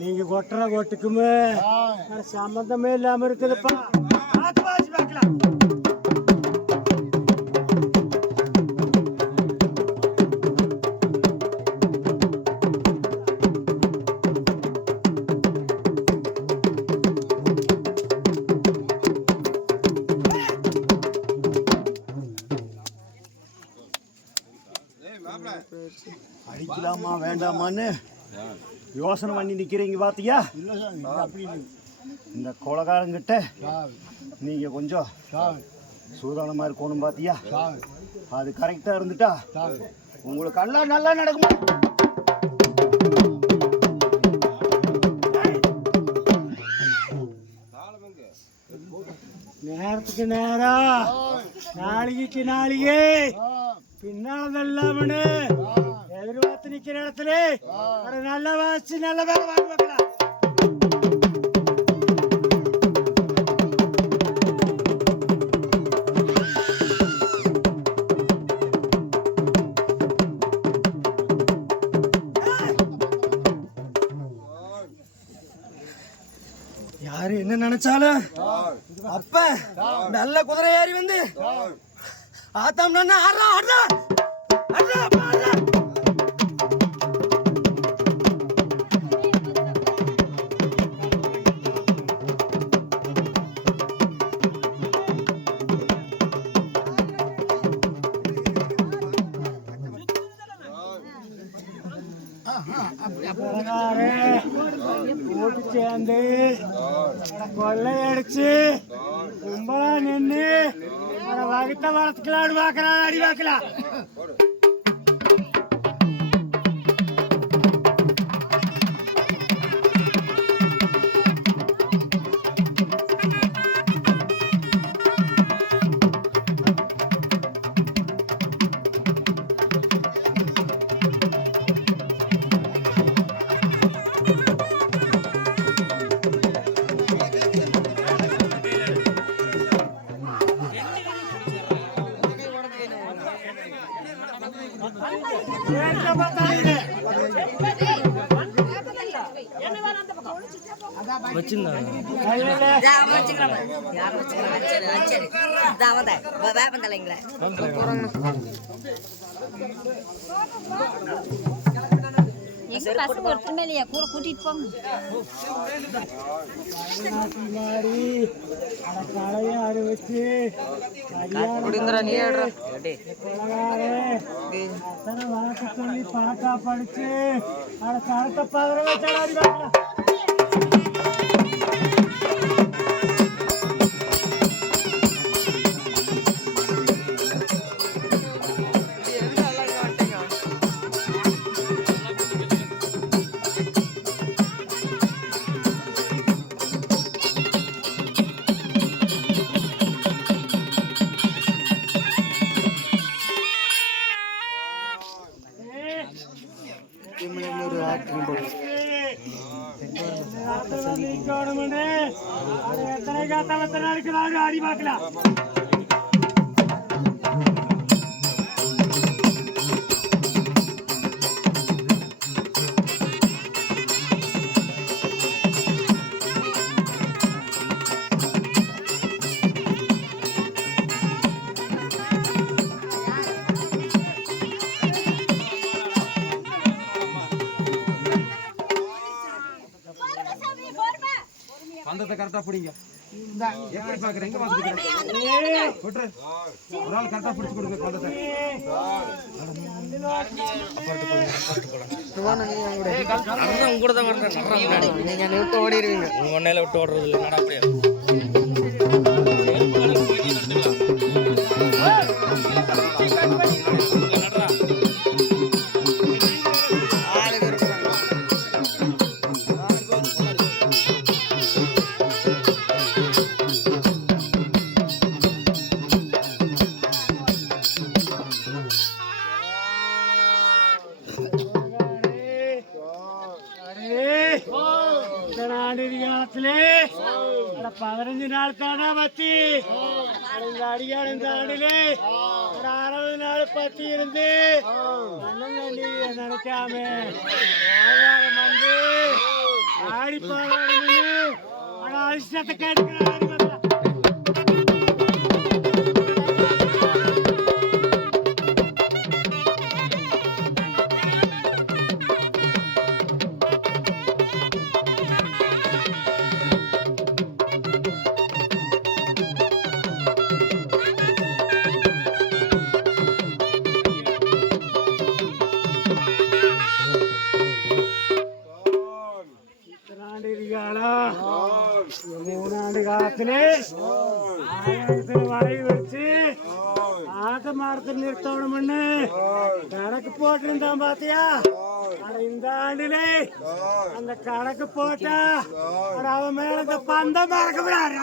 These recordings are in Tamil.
நீங்க கொட்டுற கொட்டுக்குமே சம்பந்தமே இல்லாம இருக்குதுப்பா. பார்க்கலாம். அடிக்கலாமா வேண்டாமான்னு யோசனை பண்ணி நிற்கிறீங்க பார்த்தியா? இந்த கொலகாரங்கிட்ட நீங்கள் கொஞ்சம் சூதானமாக இருக்கணும் பார்த்தியா? அது கரெக்டாக இருந்துட்டா உங்களுக்கு எல்லாம் நல்லா நடக்குமா? நேரத்துக்கு நேரம் நாளைக்கு நாளைக்கு பின்னாலதெல்லாமனு எதிர்பார்த்து நிக்கிற இடத்துல ஒரு நல்ல வாசி நல்ல வேலை வாங்க வைக்கலாம். யாரு என்ன நினைச்சாலும் அப்ப நல்ல குதிரை ஏறி வந்து ஆத்தாம் ஆடுறா ஆடுறா கூட்டு சேர்ந்து கொள்ளையடிச்சு கும்பலா நின்று வகுத்த வளர்த்துக்கலான்னு பாக்குறான். அடி பார்க்கலாம். கூட்டிட்டு போங்க. பாட்டா படிச்சு கருத்த பதற வச்சாடி. அடி பார்க்கலாம். பந்தத்தை கரெக்டா பிடிங்க. எப்படி பாக்குறீங்க? ஒரு ஆள் கரெக்டா பிடிச்சு கொடுங்க பந்தத்தை. நீங்க விட்டு ஓடிடுவீங்க. ஒன்னையில விட்டு ஓடுறது இல்லை. நடா அப்படியே காலத்திலே 15 நாள் தானா பத்தி இந்த அடியாள் இந்த ஆண்டிலே 60 நாள் பத்தி இருந்து அண்ணன் நினைக்காம வியாபாரம் வந்து ஆடி பாடு ஆனா அதிர்ஷ்டத்தை கேட்கிறாரு. மூணாண்டு காலத்திலே வரை வச்சு ஆட்ட மாடத்தில் நிறுத்தணும்னு கணக்கு போட்டிருந்தான் பாத்தியா. இந்த ஆண்டிலே அந்த கணக்கு போட்டா அவன் மேல இந்த பந்தம் மறக்க விடாது.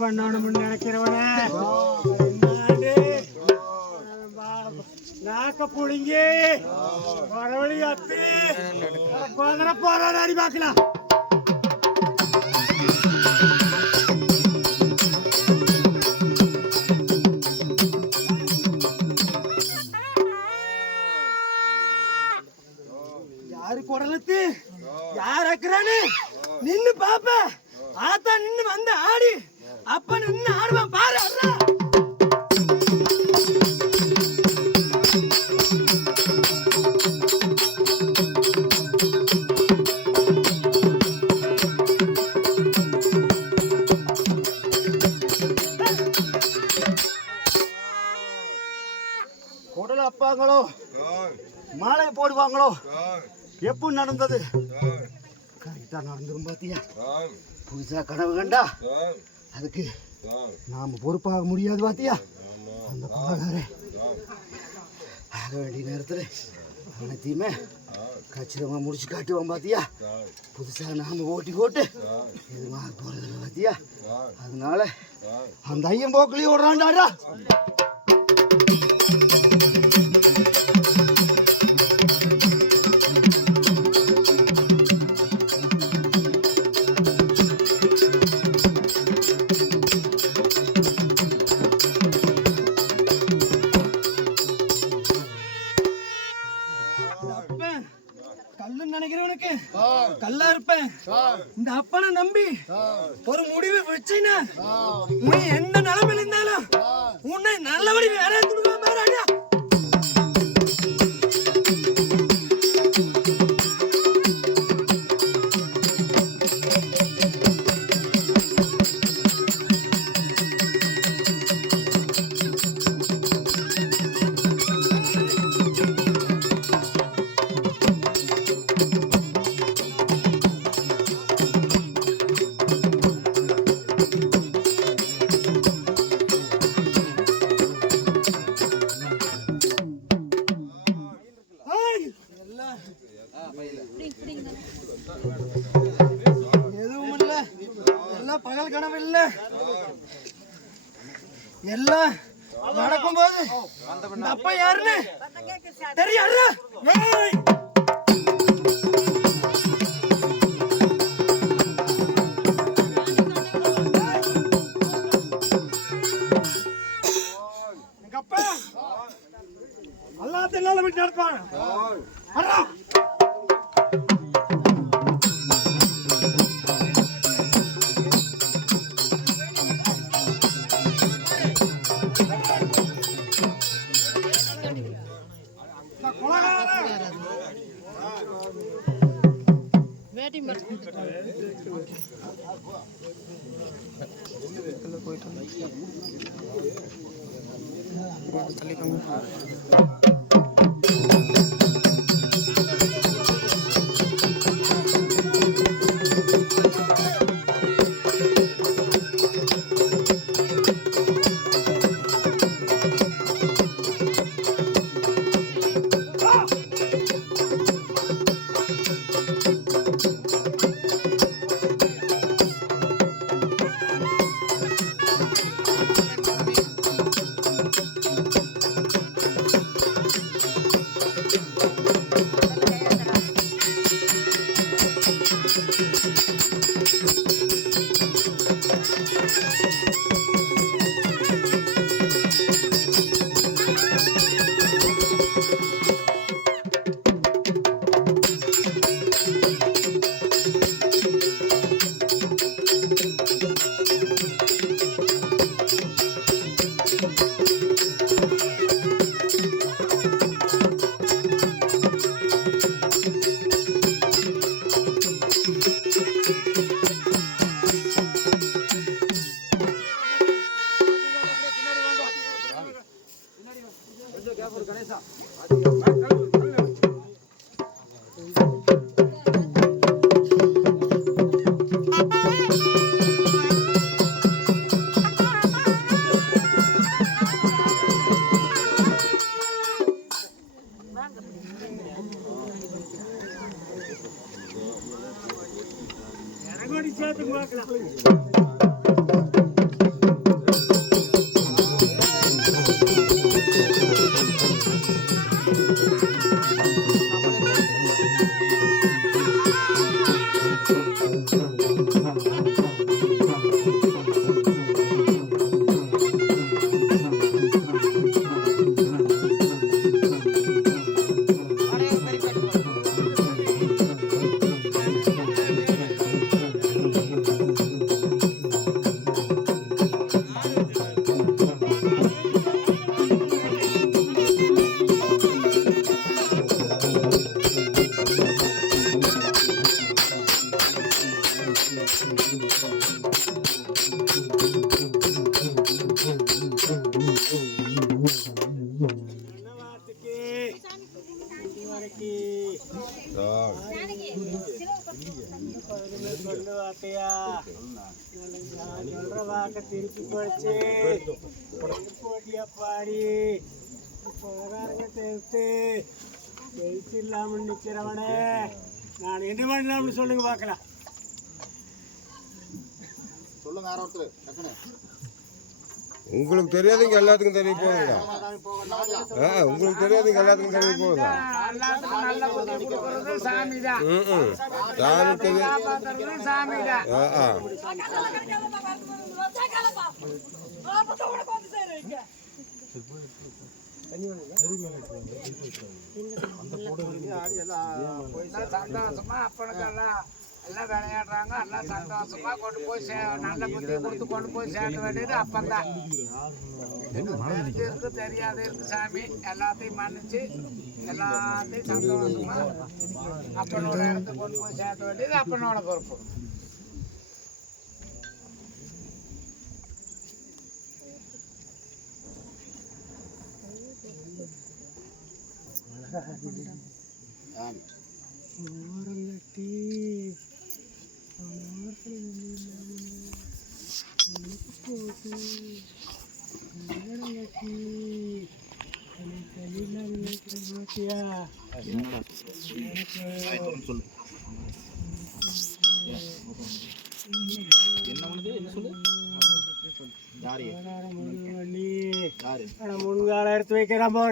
பண்ணணும்னு நினைக்கிறவனே நாக்க புடுங்கி வரவழி அத்தி குதிரை போறாரு அடி பார்க்கலாம். யாரு குடலத்து யார் அக்குறானு நின்னு பாப்ப ஆத்தா நின்னு வந்து ஆடி அப்ப நின்னு ஆடுவான் பாரு. குடல அப்பாங்களோ மாலை போடுவாங்களோ எப்படி நடந்தது? கரெக்டா நடந்துரும் பாத்தியா. புதுசா கனவு கண்டா அதுக்கு நாம பொறுப்பாக முடியாது பாத்தியா. அந்த பாகாரே ஆக வேண்டிய நேரத்துல அனைத்தையுமே கச்சிதமா முடிச்சு காட்டுவோம் பாத்தியா. புதுசா நாம ஓட்டி போட்டு எதுமா போறது பாத்தியா. அதனால அந்த ஐயன் போக்குலயும் ஓடுறான்டாடா. நினைக்கிறவனுக்கு கல்லா இருப்பேன். இந்த அப்பனை நம்பி ஒரு முடிவு வச்சினா நீ எந்த நிலைமையில இருந்தாலும் உன்னை நல்லபடி வேற எடுத்துடுவான் பாராடியா. எல்லாம் நடக்கும்போது இந்த அப்பா யாருன்னு தெரியாது. எங்க அப்பா எல்லாத்தையும் நல்ல வீட்டு நடப்பாங்க. எனக்கோடி சேர்த்து பார்க்கலாம். திருப்பி போச்சு போட்டியா பாடி ஜெயிச்சிடலாம்னு நிக்கிறவனே நான் என்ன பண்ணலாம்னு சொல்லுங்க பார்க்கலாம். சொல்லுங்க யாரோ ஒருத்தர். உங்களுக்கு தெரியாதுங்க எல்லாத்துக்கும் தெரிய போகுதுங்க. உங்களுக்கு தெரியாதுங்க எல்லாத்துக்கும் தெரிய போகுதா? சாமி சந்தோஷமா அப்பனுக்கெல்லாம் எல்லாம் விளையாடுறாங்க, எல்லாம் சந்தோஷமா கொண்டு போய் நல்ல புத்தி கொடுத்து கொண்டு போய் சேர்க்க வேண்டியது அப்பந்தான். இருக்கு தெரியாது இருக்கு சாமி எல்லாத்தையும் மன்னிச்சு எல்லாத்தையும் சந்தோஷமா அப்பனோட இடத்துக்கு கொண்டு போய் சேர்க்க வேண்டியது அப்பனோட பொறுப்பு. முன்கால எடுத்து வைக்கிறோம் போ.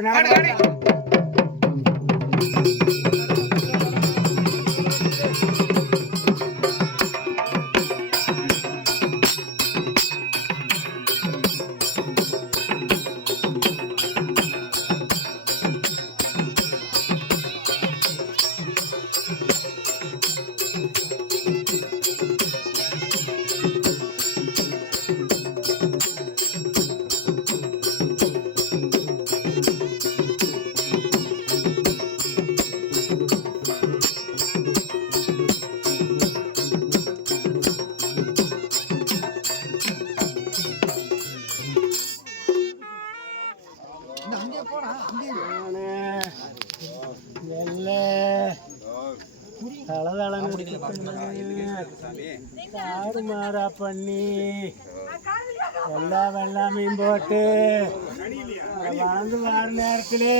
மாறா பண்ணி எல்லாம் வெள்ளாமையும் போட்டு வாழ்ந்து வார நேரத்திலே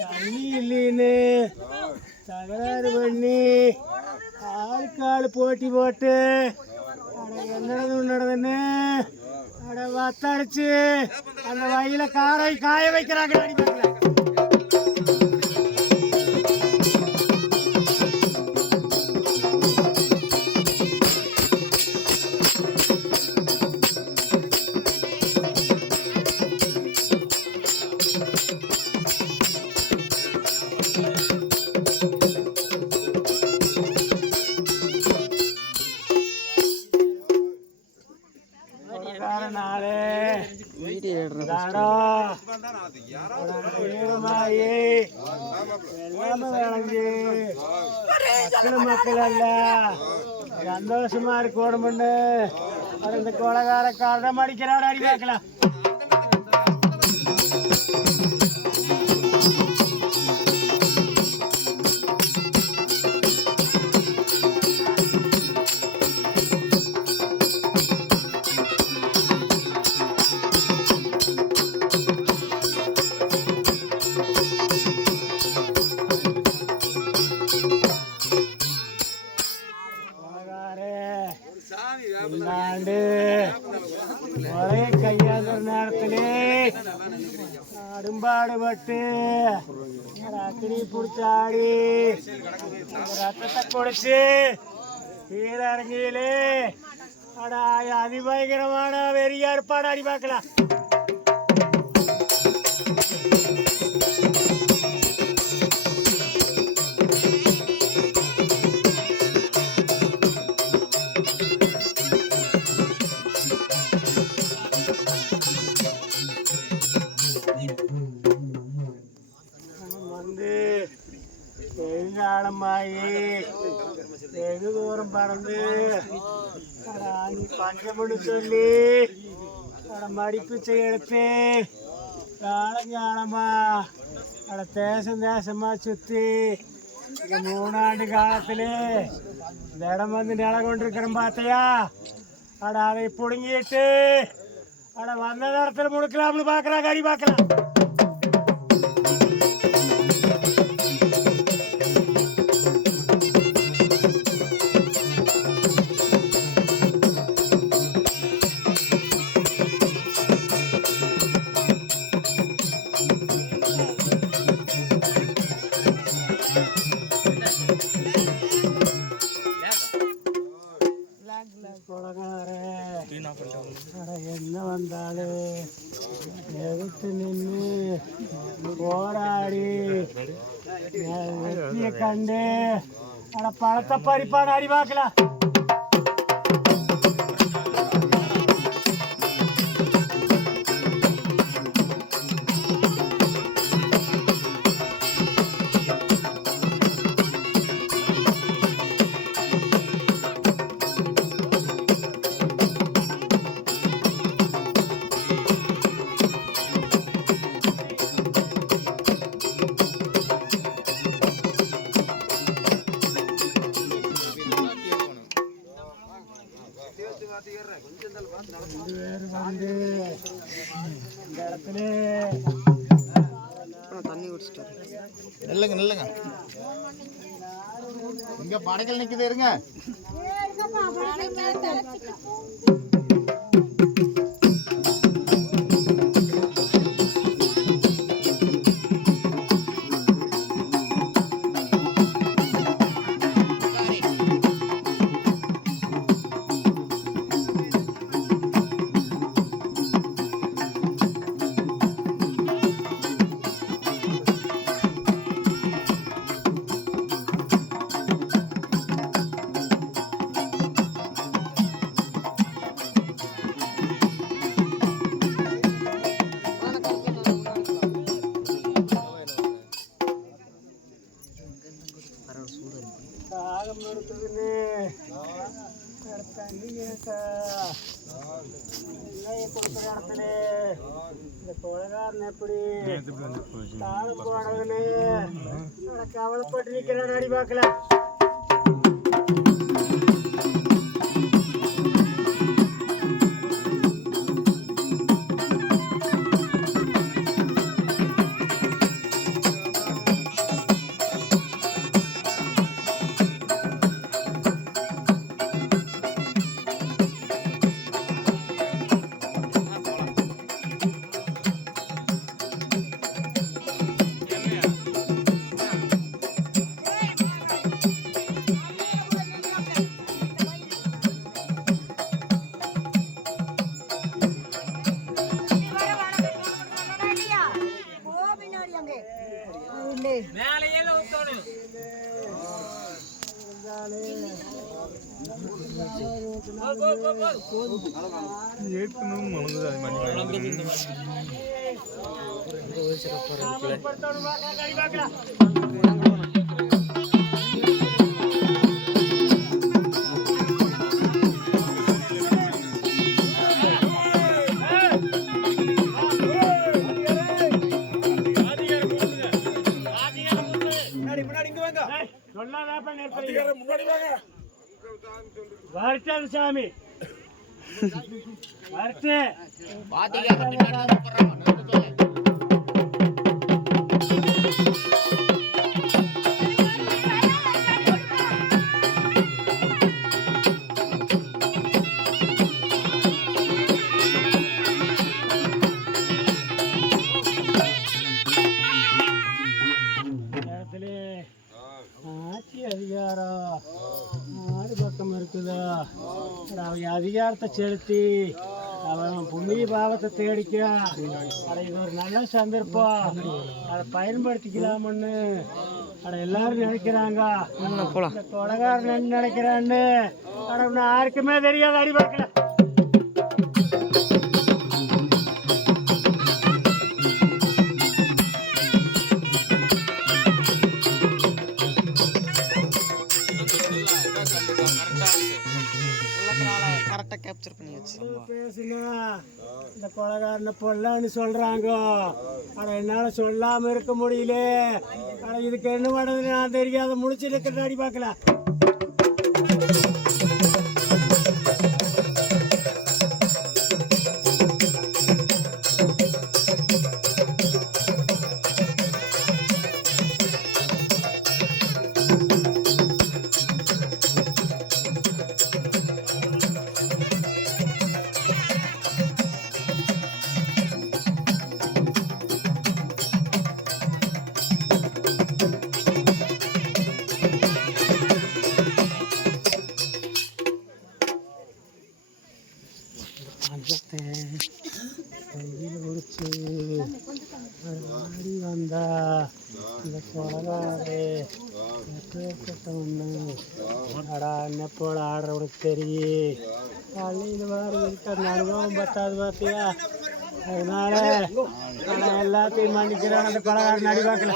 தண்ணி இல்லைன்னு தகராறு பண்ணி ஆளுக்கு ஆள் போட்டி போட்டு என்னது நடந்துன்னு வத்தடிச்சு அந்த வயல காய வைக்கிறாங்க. மக்கள் அல்ல சந்தோஷமா இருக்கணும்னு இந்த கொலகார காரணம் அடிக்கிறாரு. அடி பார்க்கலாம். ஒரே கையாளுற நேரத்திலே அடும்பாடுபட்டு அக்கினி பிடிச்சாடி ரத்தத்தை குடிச்சு கீழறங்கியிலே அதிபயங்கரமான வெறியா இருப்பாடு. அடி பார்க்கலாம். வெகு தூரம் பறந்து பஞ்சமணி சொல்லி மடிப்பிச்சை எடுத்து காலங்காலமா தேசம் தேசமா சுத்தி 3 ஆண்டு காலத்திலே இந்த இடம் வந்து நில கொண்டிருக்கிறோம் பார்த்தியா. அதை பிடுங்கிட்டு வந்த நேரத்தில் முடுக்கலாம்னு பார்க்கறாங்க. அடி பார்க்கலாம். என்ன வந்தாலும் எதிர்த்து நின்று போராடி வெற்றியை கண்டு பழத்தை பறிப்பான். அடி பார்க்கலாம். நில்லுங்க நில்லுங்க. இங்க படைகள் நிக்குது. இருங்க. நேரத்திலே இந்த கொலகாரன் எப்படி தாளம் போடுறதுன்னு கவலைப்பட்டு நிற்கிறேன் அடி பார்க்கல. வருஷம் சாமி வருஷம் ஆட்சி அதிகாரம் ஆடு பக்கம் இருக்குதா அவங்க அதிகாரத்தை செலுத்தி அவன் புண்ணிய பாவத்தை தேடிக்க அதை இது ஒரு நல்ல சந்தர்ப்பம் அதை பயன்படுத்திக்கலாம்னு அட எல்லாரும் நினைக்கிறாங்க. இந்த கொலகாரன் நினைக்கிறான்னு அட யாருக்குமே தெரியாது அடி பார்க்கல. பேசுனா இந்த கொலகாரனை பொல்லான்னு சொல்றாங்க. ஆனா என்னால சொல்லாம இருக்க முடியல. ஆனா இதுக்கு என்ன பண்ணுறது நான் தெரியாத முடிச்சு இருக்கிற அடி பார்க்கல. வந்தா இந்த கொலகாரே என்ன போல ஆடுறவனுக்கு தெரியும். பள்ளியில் வாரி இருக்க அனுபவம் பத்தாது பார்த்தியா. அதனால நான் எல்லாத்தையும் மன்னிக்கிறேன். அந்த கொலகாரன் அடி பார்க்கல.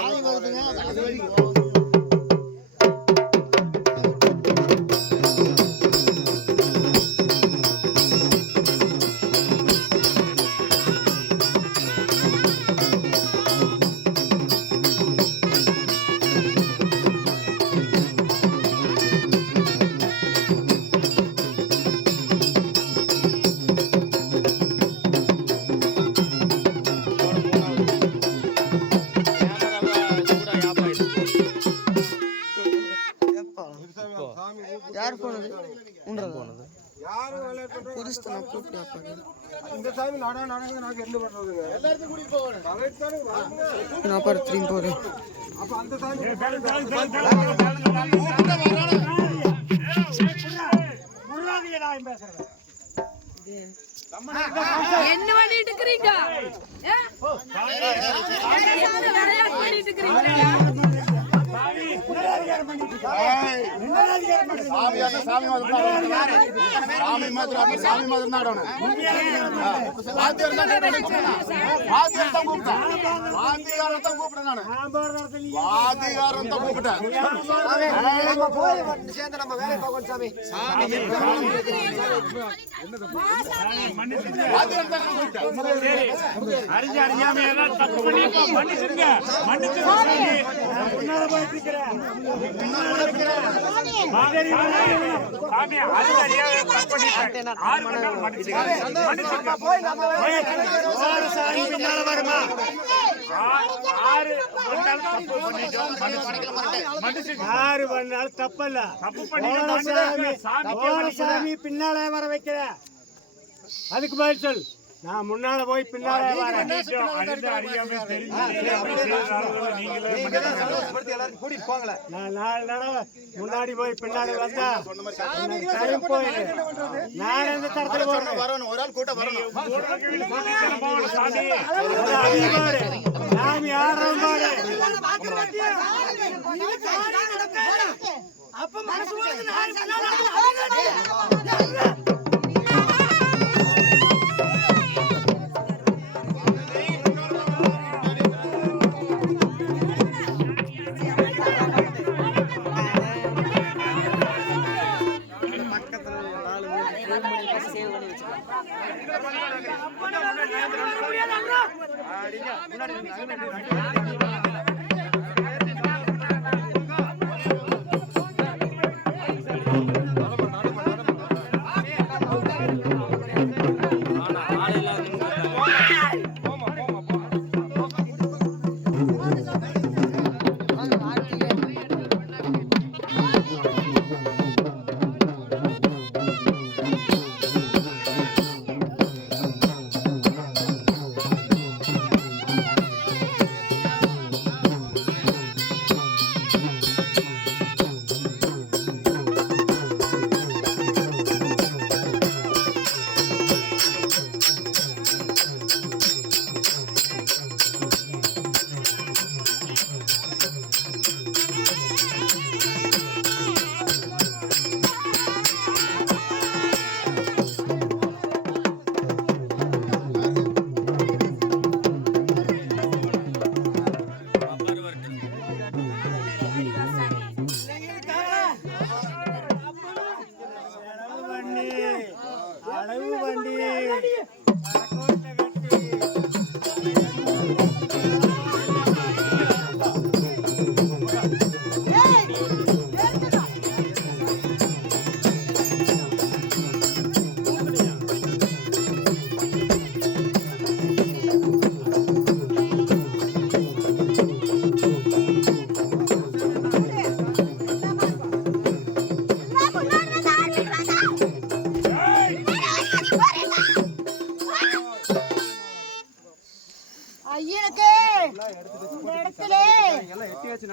யார் போனது நான் பாரு திரும்பி போறேன். என்ன பண்ணிட்டு இருக்கீங்க? விளையாட்டு பண்ணிட்டு இருக்கீங்க. என்னடா அதிகாரம் பண்றீங்க? சாமி மாத்திரம் சாமி மாத்திரம் தான் கூப்பிட்டேன் நானு. நான் போற இடத்துல நீ வாத்திகாரம் தான் கூப்பிட்டேன். முன்னால போயிட்டு இருக்கிறேன். ஆறு சாமி பின்னால வருமா? யாரு பண்ணாலும் தப்பல்ல. சாமி பின்னால வர வைக்கிற அதுக்கு பதில் சொல். நான் முன்னால போய் பின்னால வரேன். நான் 4 தடவை முன்னாடி போய் பின்னாடி வந்தா டைம் போயிடு. நான் எந்த தரத்துல போறேன்? ஒரு ஆள் கூட்டம் வரணும். சாமி ஆடுறோம் பாரு. அப்ப மனசு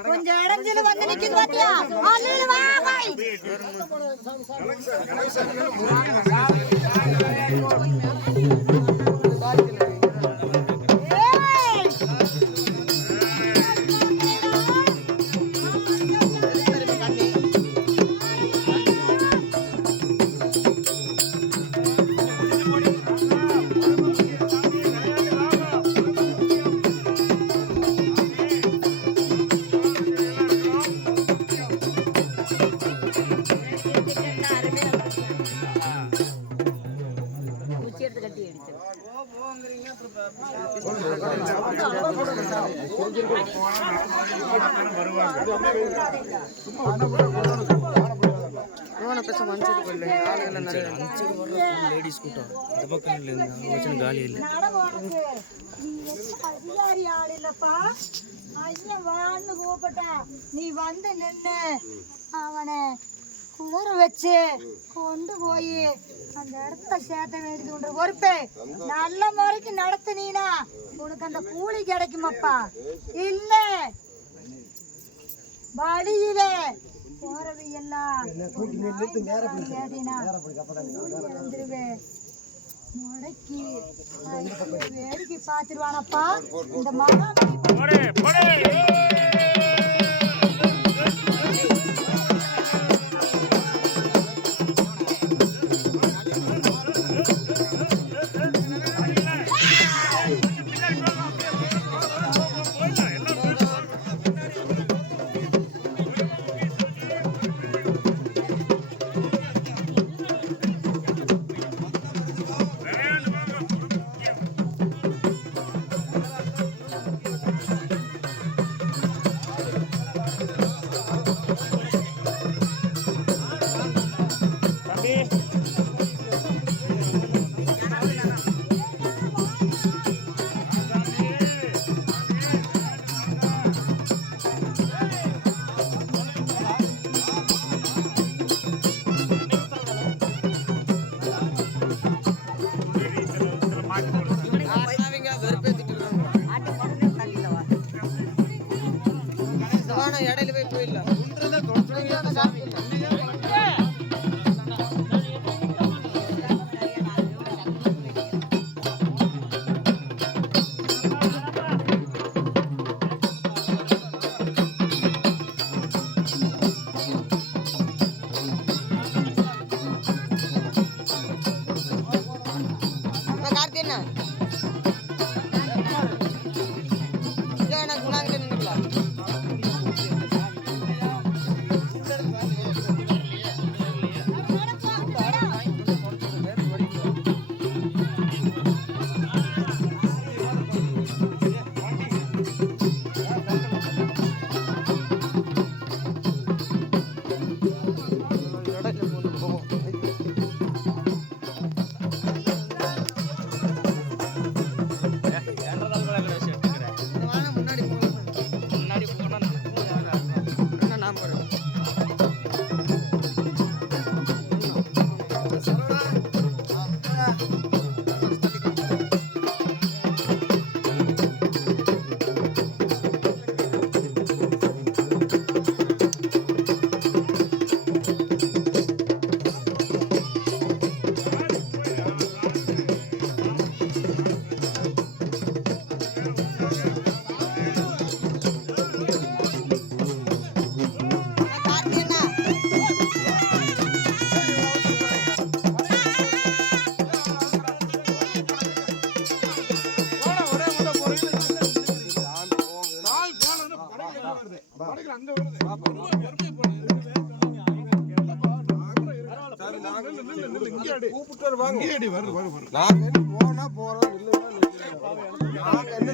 கொஞ்சம் இடத்துல வந்து நிக்குது பாத்தியா? அதுல வா பாய். லேடிஸ் கூட்டம் இந்த பக்கம் காலி இல்லை. அதிகாரி ஆள் இல்லப்பா. ஐயன் வான்னு கூப்பிட்டா நீ வந்து நின்று அவனை குளிர வச்சு கொண்டு போய் அந்த இடத்துல சேர்த்த வேண்டியது பொறுப்பே. நல்ல முறைக்கு நடத்துனீனா உனக்கு அந்த கூலி கிடைக்குமாப்பா. இல்ல வழியில போறது எல்லாம் முடக்கி வேடிக்கை பார்த்துருவானப்பா இந்த மகா கூப்பிட்டு வாங்க. நாங்க போனா போறோம், இல்லைன்னா நாங்க என்ன